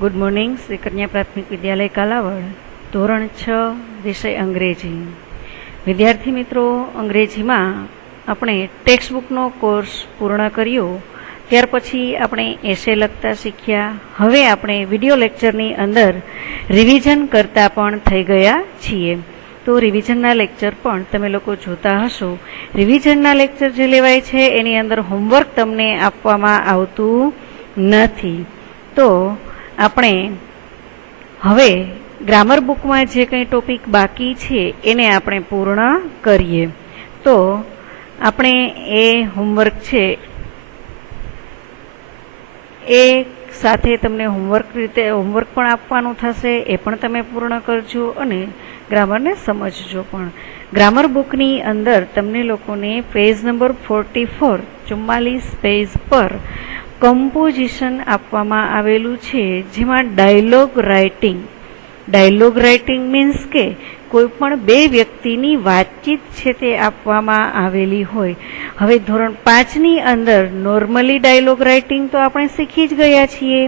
Good morning. Shri કન્યા પ્રાથમિક વિદ્યાલય કાલાવડ, ધોરણ 6, વિષય અંગ્રેજી. વિદ્યાર્થી મિત્રો, અંગ્રેજીમાં આપણે ટેક્સ્ટબુકનો કોર્સ પૂર્ણ કર્યો. ત્યાર પછી આપણે એસે લખતા શીખ્યા. હવે આપણે વિડીયો લેક્ચરની અંદર રિવિઝન કરતા પણ થઈ ગયા છીએ. તો રિવિઝનના લેક્ચર પણ તમે લોકો જોતા હશો. રિવિઝનના લેક્ચર જે લેવાય છે એની અંદર હોમવર્ક તમને આપવામાં આવતું નથી. તો આપણે હવે ગ્રામર બુકમાં જે કંઈ ટોપિક બાકી છે એને આપણે પૂર્ણ કરીએ. તો આપણે એ હોમવર્ક છે એ સાથે તમને હોમવર્ક પણ આપવાનું થશે, એ પણ તમે પૂર્ણ કરજો અને ગ્રામરને સમજજો પણ. ગ્રામર બુકની અંદર તમને લોકોને પેજ નંબર 44 પેજ પર કમ્પોઝિશન આપવામાં આવેલું છે, જેમાં ડાયલોગ રાઇટિંગ મીન્સ કે કોઈ પણ બે વ્યક્તિની વાતચીત છે તે આપવામાં આવેલી હોય. હવે ધોરણ 5ની અંદર નોર્મલી ડાયલોગ રાઇટિંગ તો આપણે શીખી જ ગયા છીએ.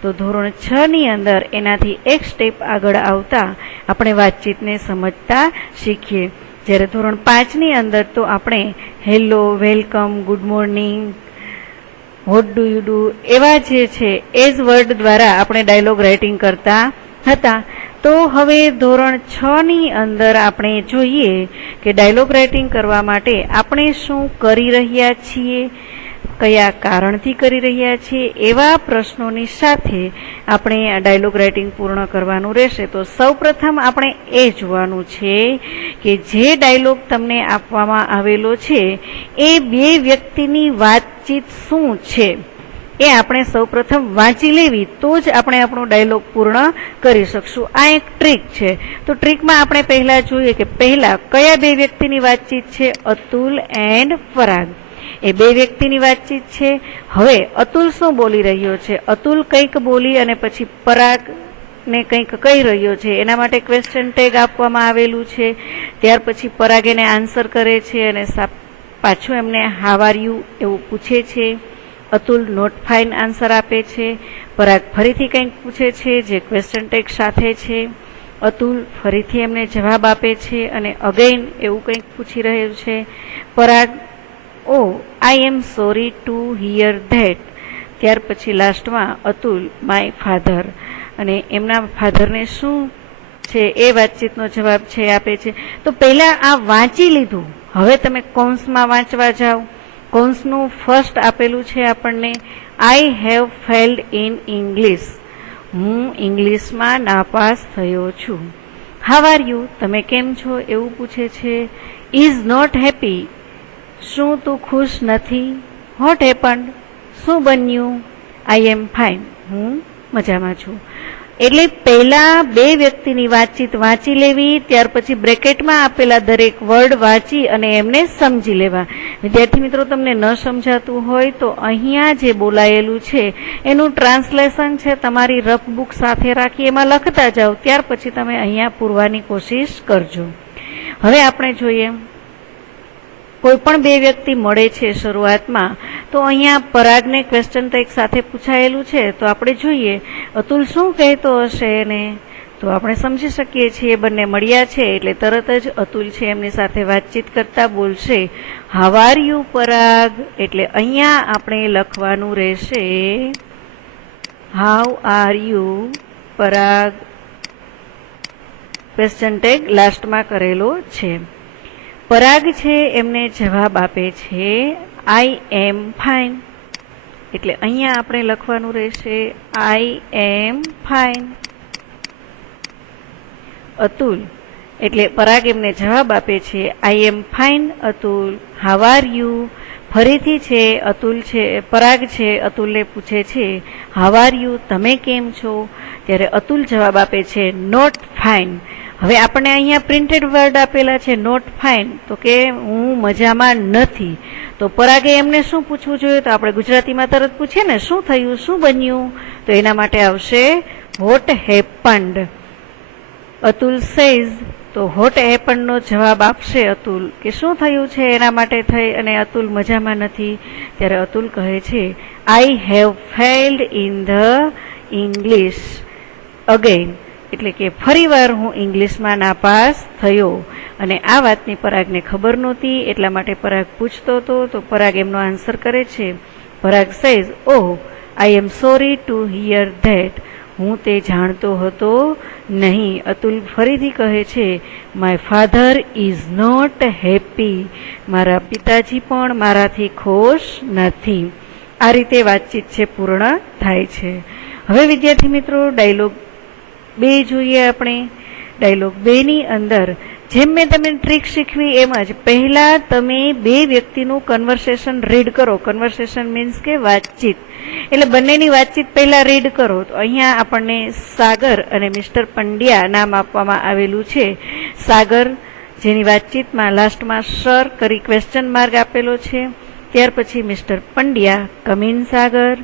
તો ધોરણ 6ની અંદર એનાથી એક સ્ટેપ આગળ આવતા આપણે વાતચીતને સમજતા શીખીએ. જ્યારે ધોરણ 5ની અંદર તો આપણે hello, welcome, good morning, vote do you do એવા જે છે એ જ વર્ડ દ્વારા આપણે ડાયલોગ રાઇટિંગ કરતા હતા. તો હવે ધોરણ 6ની અંદર આપણે જોઈએ કે ડાયલોગ રાઇટિંગ કરવા માટે આપણે શું કરી રહ્યા છીએ, કયા કારણથી કરી રહ્યા છીએ, એવા પ્રશ્નોની સાથે આપણે આ ડાયલોગ રાઇટિંગ પૂર્ણ કરવાનું રહેશે. તો સૌપ્રથમ આપણે એ જોવાનું છે કે જે ડાયલોગ તમને આપવામાં આવેલો છે એ બે વ્યક્તિની વાતચીત શું છે એ આપણે સૌપ્રથમ વાંચી લેવી, તો જ આપણે આપણો ડાયલોગ પૂર્ણ કરી શકશું. આ એક ટ્રીક છે. તો ટ્રીકમાં આપણે પહેલા જોઈએ કે પહેલા કયા બે વ્યક્તિની વાતચીત છે, અતુલ એન્ડ પરાગ. એ બે વ્યક્તિની વાતચીત છે. હવે અતુલ શું બોલી રહ્યો છે, અતુલ કંઈક બોલી અને પછી પરાગને કંઈક કહી રહ્યો છે. એના માટે ક્વેશ્ચન ટેગ આપવામાં આવેલું છે. ત્યાર પછી પરાગ એને આન્સર કરે છે અને પાછું એમને હાવ આર યુ એવું પૂછે છે. અતુલ નોટ ફાઇન આન્સર આપે છે. પરાગ ફરીથી કંઈક પૂછે છે જે ક્વેશ્ચન ટેગ સાથે છે. અતુલ ફરીથી એમને જવાબ આપે છે અને અગેન એવું કંઈક પૂછી રહ્યું છે. Parag oh I am sorry to hear that. ત્યાર પછી લાસ્ટમાં અતુલ માય ફાધર, અને એમના ફાધરને શું છે એ વાતચીતનો જવાબ છે આપે છે. તો પહેલા આ વાંચી લીધું. હવે તમે કૌંસમાં વાંચવા જાઓ. કૌંસનું ફર્સ્ટ આપેલું છે આપણને, I have failed in English. હું ઇંગ્લિશમાં નાપાસ થયો છું. હાવ આર યુ, તમે કેમ છો એવું પૂછે છે. ઇઝ નોટ હેપી, શું તું ખુશ નથી. વોટ હેપન્ડ, શું બન્યું. આઈ એમ ફાઇન, હું મજામાં છું. એટલે પહેલા બે વ્યક્તિની વાતચીત વાંચી લેવી, ત્યાર પછી બ્રેકેટમાં આપેલા દરેક વર્ડ વાંચી અને એમને સમજી લેવા. વિદ્યાર્થી મિત્રો, તમને ન સમજાતું હોય તો અહીંયા જે બોલાયેલું છે એનું ટ્રાન્સલેશન છે તમારી રફ બુક સાથે રાખી એમાં લખતા જાઓ. ત્યાર પછી તમે અહીંયા પૂરવાની કોશિશ કરજો. હવે આપણે જોઈએ, કોઈ પણ બે વ્યક્તિ મળે છે શરૂઆતમાં, તો અહીંયા પરાગને ક્વેશ્ચન ટેગ સાથે પૂછાયેલું છે. તો આપણે જોઈએ અતુલ શું કહેતો હશે એને, તો આપણે સમજી શકીએ છીએ બંને મળ્યા છે એટલે તરત જ અતુલ છે એમની સાથે વાતચીત કરતા બોલશે હાવ આર યુ પરાગ. એટલે અહીંયા આપણે લખવાનું રહેશે હાવ are you Parag. Question tag લાસ્ટમાં કરેલો છે. પરાગ છે એમને જવાબ આપે છે આઈ એમ ફાઇન. એટલે અહીંયા આપણે લખવાનું રહેશે આઈ એમ ફાઇન. અતુલ એટલે પરાગ એમને જવાબ આપે છે I am fine Atul. How are you. ફરીથી છે અતુલ છે પરાગ છે અતુલને પૂછે છે હાવ આર યુ, તમે કેમ છો. ત્યારે અતુલ જવાબ આપે છે નોટ ફાઇન. હવે આપણે અહીંયા પ્રિન્ટેડ વર્ડ આપેલા છે નોટ ફાઇન, તો કે હું મજામાં નથી. તો પરાગે એમને શું પૂછવું જોઈએ, તો આપણે ગુજરાતીમાં તરત પૂછીએ ને શું થયું, શું બન્યું. તો એના માટે આવશે વોટ હેપન્ડ. અતુલ સેઝ, તો વોટ હેપન્ડનો જવાબ આપશે અતુલ કે શું થયું છે એના માટે થઈ અને અતુલ મજામાં નથી. ત્યારે અતુલ કહે છે I have failed in the English again, એટલે કે ફરીવાર હું ઇંગ્લિશમાં નાપાસ થયો. અને આ વાતની પરાગને ખબર નહોતી, એટલા માટે પરાગ પૂછતો હતો. તો પરાગ એમનો આન્સર કરે છે. Parag says, oh, I am sorry to hear that. હું તે જાણતો હતો નહીં. અતુલ ફરીથી કહે છે, my father is not happy. મારા પિતાજી પણ મારાથી ખુશ નથી. આ રીતે વાતચીત છે પૂર્ણ થાય છે. હવે વિદ્યાર્થી મિત્રો ડાયલોગ 2 જોઈએ આપણે. ડાયલોગ 2 ની અંદર જેમ મેં તમને ટ્રીક શીખવી એમ જ પહેલા તમે 2 વ્યક્તિનું કન્વર્સેશન રીડ કરો. કન્વર્સેશન મીન્સ કે વાતચીત, એટલે બંનેની વાતચીત પહેલા રીડ કરો. તો અહીંયા આપણને સાગર અને મિસ્ટર પંડ્યા નામ આપવામાં આવેલું છે. સાગર જેની વાતચીતમાં લાસ્ટમાં સર કરી ક્વેશ્ચન માર્ક આપેલો છે. ત્યાર પછી mister Pandya, come in Sagar.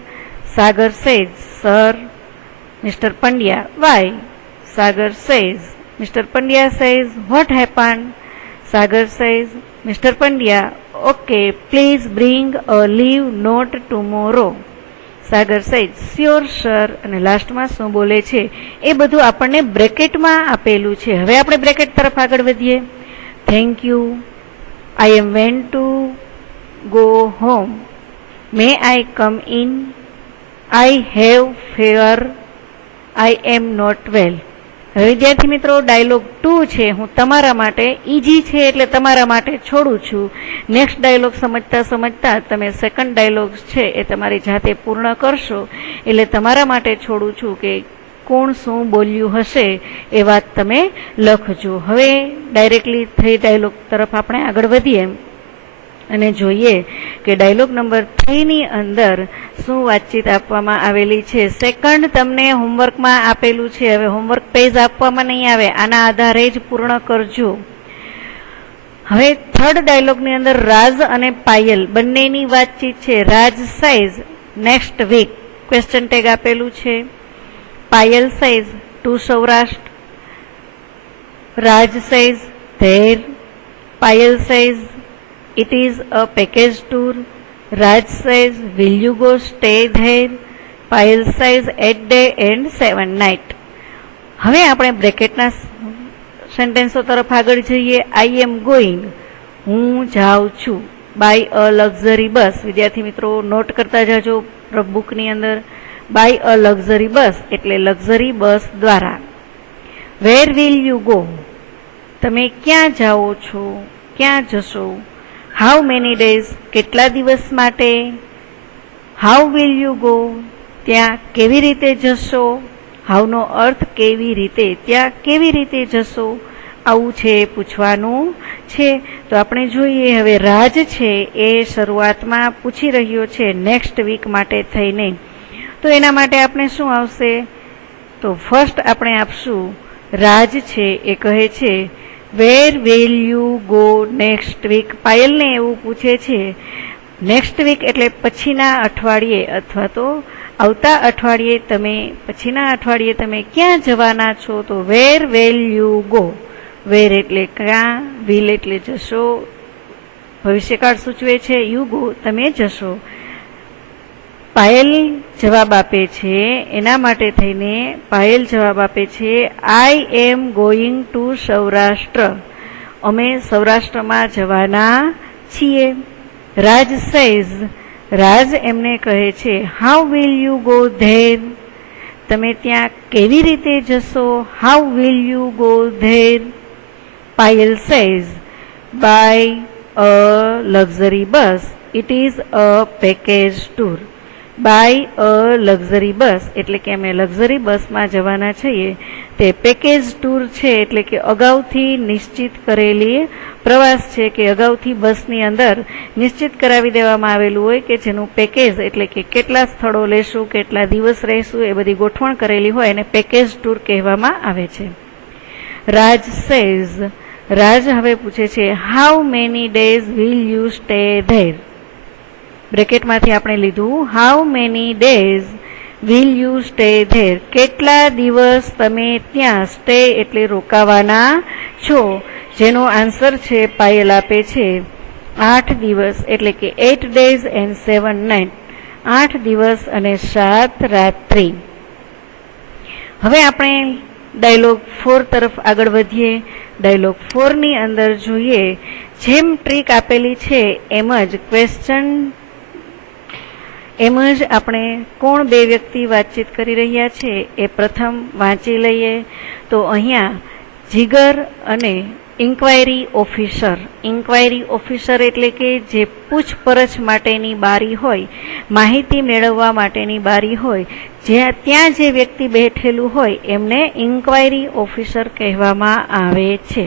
Sagar says, sir. Mister Pandya, why. Sagar says, Mr. Pandya says, what happened? Sagar says, Mr. Pandya, okay, please bring a leave note tomorrow. Sagar says, sure sir. અને લાસ્ટમાં શું બોલે છે એ બધું આપણને બ્રેકેટમાં આપેલું છે. હવે આપણે બ્રેકેટ તરફ આગળ વધીએ. Thank you. I am went to go home. May I come in? I have fever. I am not well. હવે વિદ્યાર્થી મિત્રો ડાયલોગ 2 છે, હું તમારા માટે ઈઝી છે એટલે તમારા માટે છોડું છું. નેક્સ્ટ ડાયલોગ સમજતા તમે સેકન્ડ ડાયલોગ છે એ તમારી જાતે પૂર્ણ કરશો. એટલે તમારા માટે છોડું છું કે કોણ શું બોલ્યું હશે એ વાત તમે લખજો. હવે ડાયરેક્ટલી 3 ડાયલોગ તરફ આપણે આગળ વધીએ અને જોઈએ કે ડાયલોગ નંબર 3 ની અંદર શું વાતચીત આપવામાં આવેલી છે. સેકન્ડ તમને હોમવર્કમાં આપેલું છે. હવે હોમવર્ક પેજ આપવામાં નહીં આવે, આના આધારે જ પૂર્ણ કરજો. હવે થર્ડ ડાયલોગની અંદર રાજ અને પાયલ બંનેની વાતચીત છે. Raj says next week question tag આપેલું છે. Payal says to Saurashtra. Raj says there. Payal says it is a package tour. Raj says, will you go stay there? Payal says, 8 day and 7 night. હવે આપણે બ્રેકેટના સેન્ટેન્સો તરફ આગળ જઈએ. આઈ એમ ગોઈંગ, હું જાઉં છું. By a luxury bus. વિદ્યાર્થી મિત્રો નોટ કરતા જાજો બુકની અંદર. બાય અ લક્ઝરી બસ એટલે લક્ઝરી બસ દ્વારા. વેર વિલ યુ ગો? તમે ક્યાં જાઓ છો, ક્યાં જશો? How many days? કેટલા દિવસ માટે? How will you go? ત્યાં કેવી રીતે જશો? હાઉનો અર્થ કેવી રીતે, ત્યાં કેવી રીતે જશો, આવું છે પૂછવાનું છે. તો આપણે જોઈએ હવે રાજ છે એ શરૂઆતમાં પૂછી રહ્યો છે નેક્સ્ટ વીક માટે થઈને. તો એના માટે આપણે શું આવશે? તો ફર્સ્ટ આપણે આપશું રાજ છે એ કહે છે where will you go next week. પાયલને એવું પૂછે છે નેક્સ્ટ વીક એટલે પછીના અઠવાડિયે અથવા તો આવતા અઠવાડિયે પછીના અઠવાડિયે તમે ક્યાં જવાના છો? તો વેર વિલ યુ ગો. વેર એટલે ક્યાં, વિલ એટલે જશો, ભવિષ્યકાળ સૂચવે છે, યુ ગો તમે જશો. પાયલ જવાબ આપે છે, એના માટે થઈને પાયલ જવાબ આપે છે I am going to Saurashtra. અમે સૌરાષ્ટ્રમાં જવાના છીએ. રાજ સેઝ, રાજ એમને કહે છે how will you go there? તમે ત્યાં કેવી રીતે જશો? How will you go there? Payal says by a luxury bus. It is a package tour. By a luxury bus એટલે કે અમે લક્ઝરી બસમાં જવાના છીએ. તે પેકેજ ટૂર છે એટલે કે અગાઉથી નિશ્ચિત કરેલી પ્રવાસ છે કે અગાઉથી બસની અંદર નિશ્ચિત કરાવી દેવામાં આવેલું હોય કે જેનું પેકેજ એટલે કે કેટલા સ્થળો લેશું, કેટલા દિવસ રહેશું એ બધી ગોઠવણ કરેલી હોય અને પેકેજ ટૂર કહેવામાં આવે છે. રાજ સેઝ, રાજ હવે પૂછે છે how many days will you stay there? બ્રેકેટમાંથી આપણે લીધું how many days will you stay there? કેટલા દિવસ તમે ત્યાં સ્ટે એટલે રોકાવાના છો? જેનો આન્સર છે પાયલ આપે છે 8 દિવસ એટલે કે 8 days and 7 nights. 8 દિવસ અને 7 રાત્રિ. હવે આપણે ડાયલોગ 4 તરફ આગળ વધીએ. ડાયલોગ 4 ની અંદર જોઈએ, જેમ ટ્રીક આપેલી છે એમ જ ક્વેશ્ચન, એમ જ આપણે કોણ બે વ્યક્તિ વાતચીત કરી રહ્યા છે એ પ્રથમ વાંચી લઈએ. તો અહીંયા જીગર અને ઇન્ક્વાયરી ઓફિસર. ઇન્ક્વાયરી ઓફિસર એટલે કે જે પૂછપરછ માટેની બારી હોય, માહિતી મેળવવા માટેની બારી હોય, ત્યાં જે વ્યક્તિ બેઠેલું હોય એમને ઇન્ક્વાયરી ઓફિસર કહેવામાં આવે છે.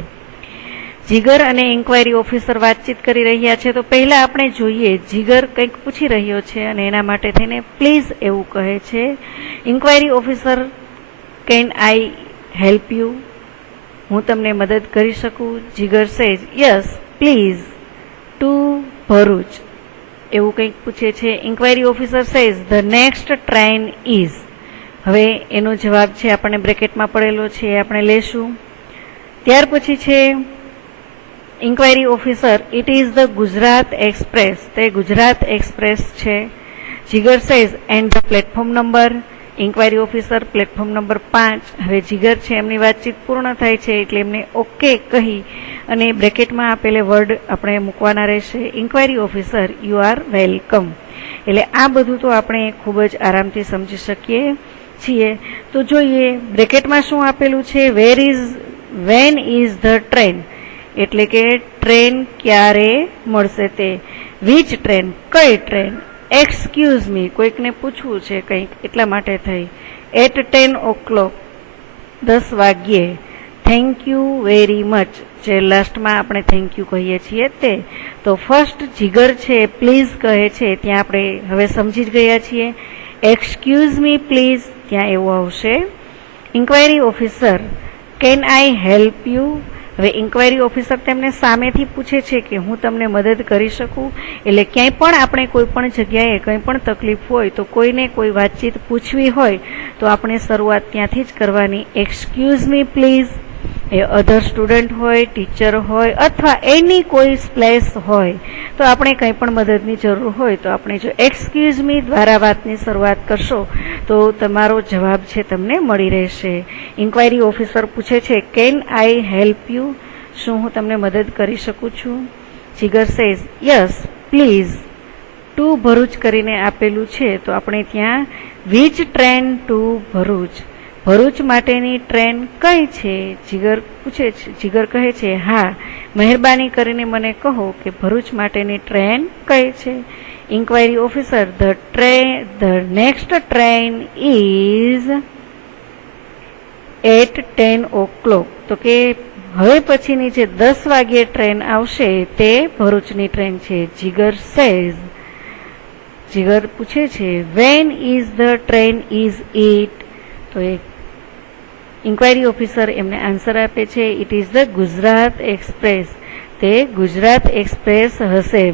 જીગર અને ઇન્ક્વાયરી ઓફિસર વાતચીત કરી રહ્યા છે. તો પહેલા આપણે જોઈએ, જીગર કંઈક પૂછી રહ્યો છે અને એના માટે થઈને પ્લીઝ એવું કહે છે. Inquiry officer, can I help you? હું તમને મદદ કરી શકું? Jigar says yes please to Bharuch. એવું કંઈક પૂછે છે. Inquiry officer says the next train is. હવે એનો જવાબ છે આપણને બ્રેકેટમાં પડેલો છે, આપણે લેશું. ત્યાર પછી છે inquiry officer, it is the Gujarat express. તે ગુજરાત એક્સપ્રેસ છે. Jigar says and the platform number. Inquiry officer, platform number 5. હવે જીગર છે એમની વાતચીત પૂર્ણ થાય છે એટલે એમને ઓકે કહી અને બ્રેકેટમાં આપેલે વર્ડ આપણે મૂકવાના રહેશે. Inquiry officer, you are welcome. એટલે આ બધું તો આપણે ખૂબ જ આરામથી સમજી શકીએ છીએ. તો જોઈએ બ્રેકેટમાં શું આપેલું છે. વેન ઇઝ ધ ટ્રેન, એટલે કે ટ્રેન ક્યારે મળશે તે. વિચ ટ્રેન, કઈ ટ્રેન. એક્સક્યુઝ મી, કોઈકને પૂછવું છે કંઈક એટલા માટે થઈ. એટ 10 o'clock, 10 વાગ્યે. થેન્ક યુ વેરી મચ, જે લાસ્ટમાં આપણે થેન્ક યુ કહીએ છીએ તે. તો ફર્સ્ટ જીગર છે પ્લીઝ કહે છે, ત્યાં આપણે હવે સમજી જ ગયા છીએ. એક્સક્યુઝ મી પ્લીઝ, ત્યાં એવું આવશે. Inquiry officer, can I help you? હવે ઇન્ક્વાયરી ઓફિસર તેમને સામેથી પૂછે છે કે હું તમને મદદ કરી શકું. એટલે ક્યાંય પણ આપણે કોઈ પણ જગ્યાએ કંઈ પણ તકલીફ હોય તો કોઈને કોઈ વાતચીત પૂછવી હોય તો આપણે શરૂઆત ત્યાંથી જ કરવાની. Excuse me please, A other student હોય, ટીચર હોય અથવા એની કોઈ પ્લેસ હોય તો આપણે કંઈ પણ મદદની જરૂર હોય તો આપણે જો એક્સક્યુઝ મી દ્વારા વાતની શરૂઆત કરશો તો તમારો જવાબ છે તમને મળી રહેશે. ઇન્ક્વાયરી ઓફિસર પૂછે છે, કેન આઈ હેલ્પ યુ? શું હું તમને મદદ કરી શકું છું? Jigar says yes please to Bharuch કરીને આપેલું છે તો આપણે ત્યાં which train to Bharuch, Bharuch માટેની ટ્રેન કઈ છે? જીગર પૂછે છે. જીગર કહે છે હા, મહેરબાની કરીને મને કહો કે ભરૂચ માટેની ટ્રેન કઈ છે. Inquiry officer, the next train is at 10 o'clock. તો કે હવે પછીની જે 10 વાગ્યે ટ્રેન આવશે તે ભરૂચની ટ્રેન છે. જીગર સેઝ, જીગર પૂછે છે when is the train is it? તો એક ઇન્ક્વાયરી ઓફિસર એમને આન્સર આપે છે, it is the Gujarat express. તે ગુજરાત એક્સપ્રેસ હશે.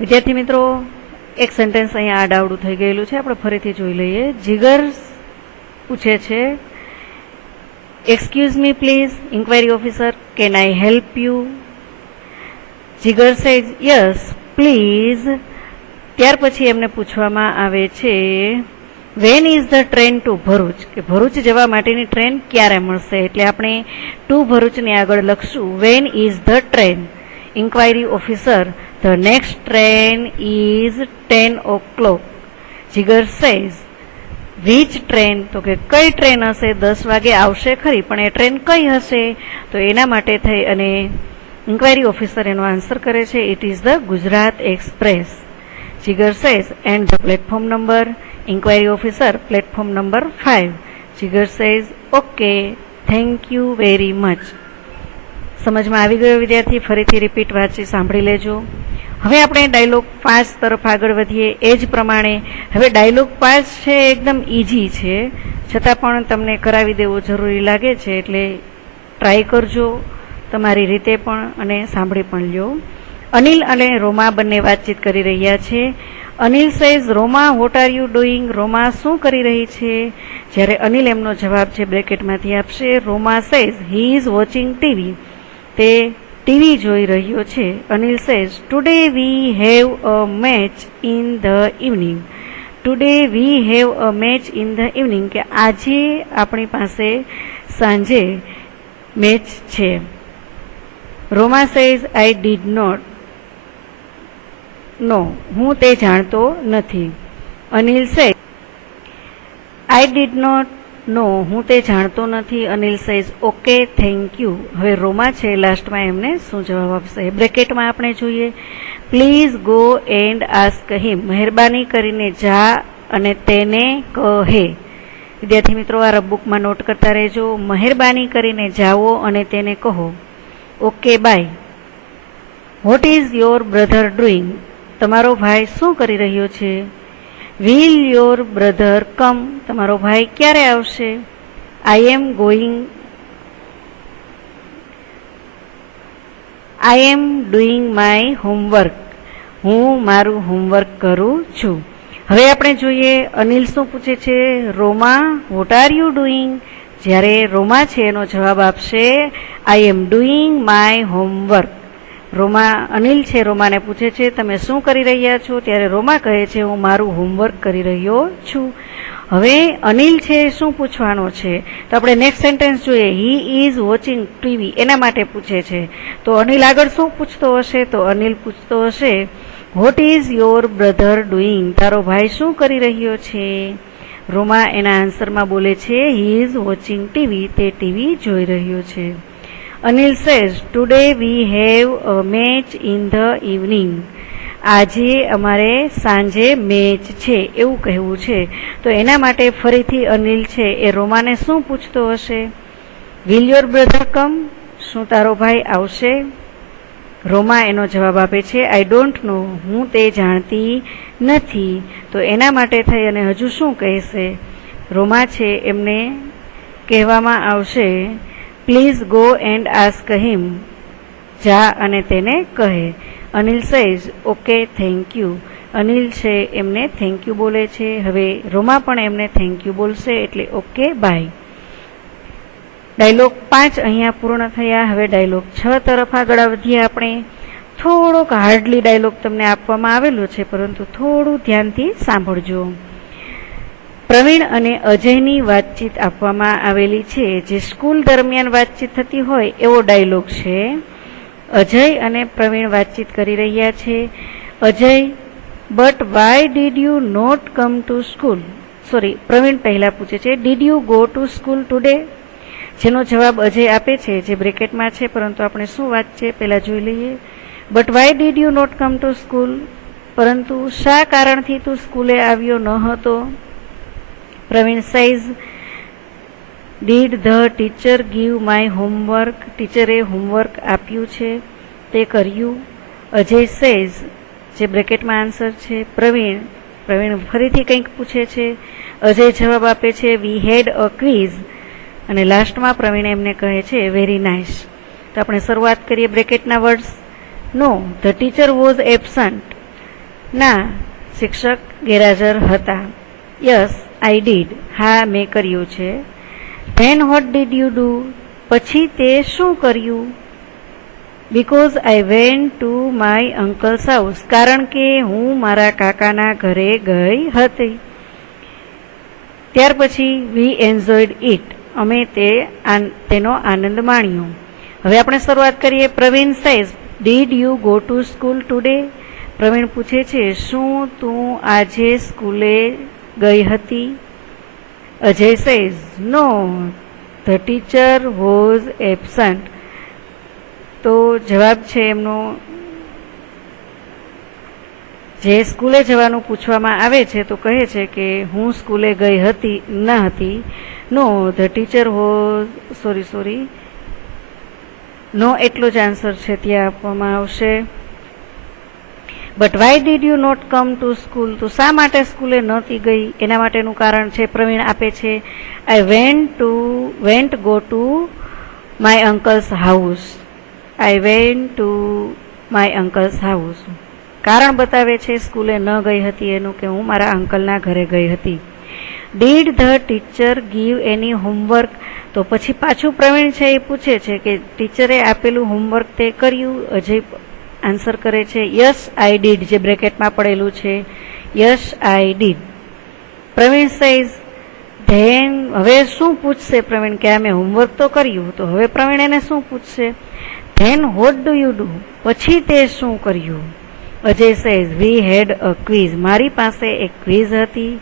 વિદ્યાર્થી મિત્રો, એક સેન્ટેન્સ અહીંયા આડાવડું થઈ ગયેલું છે, આપણે ફરીથી જોઈ લઈએ. જીગર પૂછે છે, excuse me please. Inquiry officer, can I help you? Jigar says yes please. ત્યાર પછી એમને પૂછવામાં આવે છે when is the train to Bharuch, કે ભરૂચ જવા માટેની ટ્રેન ક્યારે મળશે. એટલે આપણે ટુ ભરૂચની આગળ લખશું when is the train. Inquiry officer, the next train is 10 o'clock. Jigar says which train, તો કે કઈ ટ્રેન હશે? 10 વાગે આવશે ખરી પણ એ ટ્રેન કઈ હશે? તો એના માટે થઈ અને ઇન્ક્વાયરી ઓફિસર એનો આન્સર કરે છે, it is the Gujarat express. Jigar says and the platform number. Inquiry officer, platform number 5. Jigar says okay, thank you very much. સમજમાં આવી ગયો વિદ્યાર્થી? ફરીથી રિપીટ વાંચી સાંભળી લેજો. હવે આપણે ડાયલોગ 5 તરફ આગળ વધીએ. એ જ પ્રમાણે હવે ડાયલોગ 5 છે એકદમ ઇઝી છે, છતાં પણ તમને કરાવી દેવો જરૂરી લાગે છે એટલે ટ્રાય કરજો તમારી રીતે પણ અને સાંભળી પણ લ્યો. અનિલ અને રોમા બંને વાતચીત કરી રહ્યા છે. Anil says Roma what are you doing, Roma શું કરી રહી છે? જ્યારે અનિલ એમનો જવાબ છે બ્રેકેટમાંથી આપશે, Roma says he is watching TV, તે ટીવી જોઈ રહ્યો છે. Anil says today we have a match in the evening, today we have a match in the evening, કે આજે આપણી પાસે સાંજે મેચ છે. Roma says I did not know, હું તે જાણતો નથી. Anil says I did not know, હું તે જાણતો નથી. Anil says okay thank you. હવે રોમા છે લાસ્ટમાં એમને શું જવાબ આપશે? બ્રેકેટમાં આપણે જોઈએ, પ્લીઝ ગો એન્ડ આસ્ક હિમ, મહેરબાની કરીને જા અને તેને કહે. વિદ્યાર્થી મિત્રો આ રબબુકમાં નોટ કરતા રહેજો. મહેરબાની કરીને જાઓ અને તેને કહો. Okay bye. What is your brother doing, તમારો ભાઈ શું કરી રહ્યો છે? વિલ યોર બ્રધર કમ, તમારો ભાઈ ક્યારે આવશે? આઈ એમ ડુઈંગ માય હોમવર્ક, હું મારું હોમવર્ક કરું છું. હવે આપણે જોઈએ અનિલ શું પૂછે છે, Roma what are you doing. જ્યારે રોમા છે એનો જવાબ આપશે I am doing my homework. Anil છે રોમાને પૂછે છે તમે શું કરી રહ્યા છો? ત્યારે રોમા કહે છે હું મારું હોમવર્ક કરી રહ્યો છું. હવે અનિલ છે શું પૂછવાનો છે? તો આપણે નેક્સ્ટ સેન્ટેન્સ જોઈએ, હી ઇઝ વોચિંગ ટીવી, એના માટે પૂછે છે. તો અનિલ આગળ શું પૂછતો હશે? તો અનિલ પૂછતો હશે what is your brother doing, તારો ભાઈ શું કરી રહ્યો છે? રોમા એના આન્સરમાં બોલે છે હી ઇઝ વોચિંગ ટીવી, તે ટીવી જોઈ રહ્યો છે. Anil says today we have a match in the evening, આજે અમારે સાંજે મેચ છે એવું કહેવું છે. તો એના માટે ફરીથી અનિલ છે એ રોમાને શું પૂછતો હશે? વિલ યોર બ્રધર કમ, શું તારો ભાઈ આવશે? રોમા એનો જવાબ આપે છે આઈ ડોન્ટ નો, હું તે જાણતી નથી. તો એના માટે થઈ અને હજુ શું કહેશે? રોમા છે એમને કહેવામાં આવશે પ્લીઝ ગો એન્ડ આસ્ક હિમ, જા અને તેને કહે. Anil says okay thank you, Anil છે એમને થેન્ક યુ બોલે છે. હવે રોમા પણ એમને થેન્ક યુ બોલશે એટલે ઓકે બાય. ડાયલોગ 5 અહીંયા પૂર્ણ થયા. હવે ડાયલોગ 6 તરફ આગળ વધીએ આપણે. થોડોક હાર્ડલી ડાયલોગ તમને આપવામાં આવેલો છે પરંતુ થોડું ધ્યાનથી સાંભળજો. પ્રવીણ અને અજયની વાતચીત આપવામાં આવેલી છે, જે સ્કૂલ દરમિયાન વાતચીત થતી હોય એવો ડાયલોગ છે. અજય અને પ્રવીણ વાતચીત કરી રહ્યા છે. Ajay but why did you not come to school, Praveen પહેલા પૂછે છે did you go to school today, જેનો જવાબ અજય આપે છે જે બ્રેકેટમાં છે પરંતુ આપણે શું વાત છે પહેલા જોઈ લઈએ. But why did you not come to school, પરંતુ શા કારણથી તું સ્કૂલે આવ્યો ન હતો? Praveen says did the teacher give my homework, ટીચરે હોમવર્ક આપ્યું છે તે કર્યું. અજય સેઝ, જે બ્રેકેટમાં આન્સર છે, પ્રવીણ ફરીથી કંઈક પૂછે છે. અજય જવાબ આપે છે વી હેડ અ ક્વિઝ, અને લાસ્ટમાં પ્રવીણ એમને કહે છે વેરી નાઇસ. તો આપણે શરૂઆત કરીએ બ્રેકેટના words. No the teacher was absent, ના શિક્ષક ગેરહાજર હતા. યસ આઈ ડીડ, હા મેં કર્યું છે. Then what did you do, પછી તે શું કર્યું? Because I went to my uncle's house, કારણ કે હું મારા કાકાના ઘરે ગઈ હતી. ત્યાર પછી વી એન્જોયડ ઇટ, અમે તેનો આનંદ માણ્યો. હવે આપણે શરૂઆત કરીએ. Praveen says did you go to school today, Praveen પૂછે છે શું તું આજે સ્કૂલે ગઈ હતી? Ajay says no the teacher was absent, તો જવાબ છે એમનો, જે સ્કૂલે જવાનું પૂછવામાં આવે છે તો કહે છે કે હું સ્કૂલે ગઈ હતી ન હતી. No the teacher was no એટલો જ આન્સર છે ત્યાં આપવામાં આવશે. But why did you not come to school, તો શા માટે સ્કૂલે નહોતી ગઈ એના માટેનું કારણ છે પ્રવીણ આપે છે I went go to my uncle's house, I went to my uncle's house. કારણ બતાવે છે સ્કૂલે ન ગઈ હતી એનું કે હું મારા અંકલના ઘરે ગઈ હતી. Did the teacher give any homework? તો પછી પાછું પ્રવીણ છે એ પૂછે છે કે ટીચરે આપેલું હોમવર્ક તે કર્યું? અજય આન્સર કરે છે યસ આઈ ડીડ, જે બ્રેકેટમાં પડેલું છે yes I did. Praveen says then, હવે શું પૂછશે પ્રવીણ કે મેં હોમવર્ક તો કર્યું, તો હવે પ્રવીણ એને શું પૂછશે? Then what do you do, પછી તે શું કર્યું? Ajay says we had a quiz, મારી પાસે એક ક્વિઝ હતી.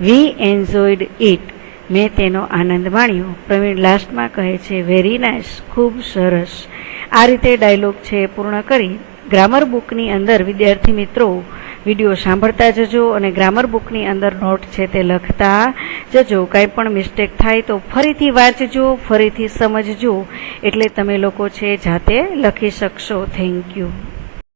વી એન્જોયડ ઇટ, મેં તેનો આનંદ માણ્યો. પ્રવીણ લાસ્ટમાં કહે છે વેરી નાઇસ, ખૂબ સરસ. આ રીતે ડાયલોગ છે પૂર્ણ કરી ગ્રામર બુકની અંદર વિદ્યાર્થી મિત્રો વિડીયો સાંભળતા જજો અને ગ્રામર બુકની અંદર નોટ છે તે લખતા જજો. કાંઈ પણ મિસ્ટેક થાય તો ફરીથી વાંચજો, ફરીથી સમજજો, એટલે તમે લોકો છે જાતે લખી શકશો. Thank you.